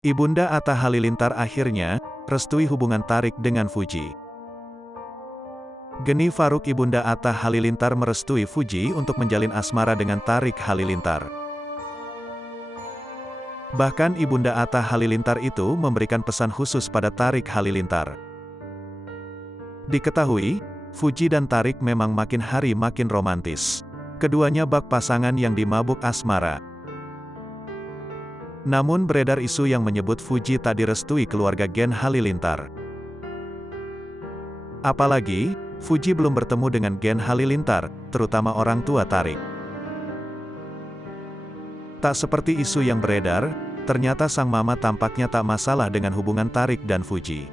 Ibunda Atta Halilintar akhirnya restui hubungan Tarik dengan Fuji. Geni Faruk Ibunda Atta Halilintar merestui Fuji untuk menjalin asmara dengan Tarik Halilintar. Bahkan Ibunda Atta Halilintar itu memberikan pesan khusus pada Tarik Halilintar. Diketahui, Fuji dan Tarik memang makin hari makin romantis. Keduanya bak pasangan yang dimabuk asmara. Namun beredar isu yang menyebut Fuji tak direstui keluarga Gen Halilintar. Apalagi, Fuji belum bertemu dengan Gen Halilintar, terutama orang tua Tarik. Tak seperti isu yang beredar, ternyata sang mama tampaknya tak masalah dengan hubungan Tarik dan Fuji.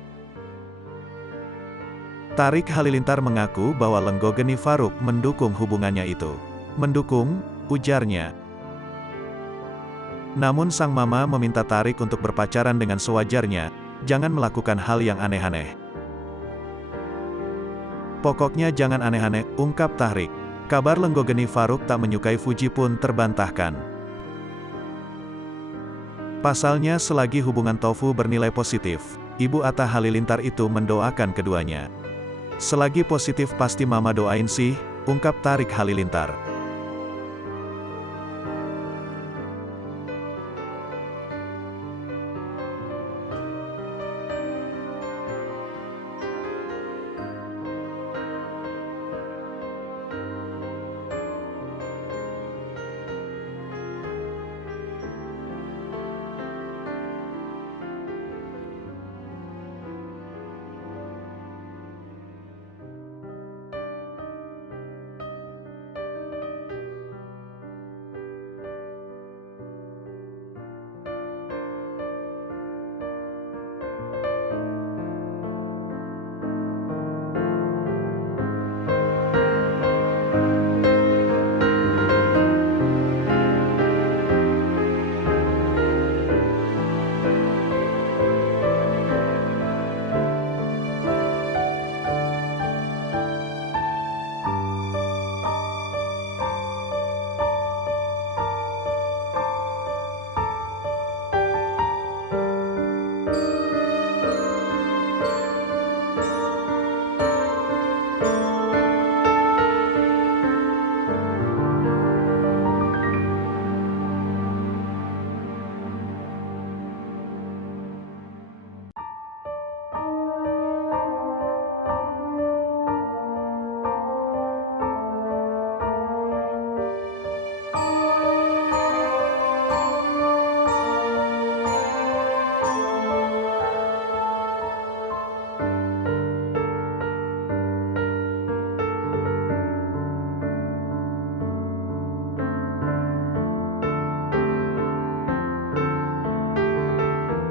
Tarik Halilintar mengaku bahwa Lenggo Geni Faruk mendukung hubungannya itu. Mendukung, ujarnya. Namun sang mama meminta Tarik untuk berpacaran dengan sewajarnya, jangan melakukan hal yang aneh-aneh. Pokoknya jangan aneh-aneh, ungkap Tarik. Kabar Lenggo Geni Faruk tak menyukai Fuji pun terbantahkan. Pasalnya selagi hubungan Tofu bernilai positif, Ibu Atta Halilintar itu mendoakan keduanya. Selagi positif pasti mama doain sih, ungkap Tarik Halilintar.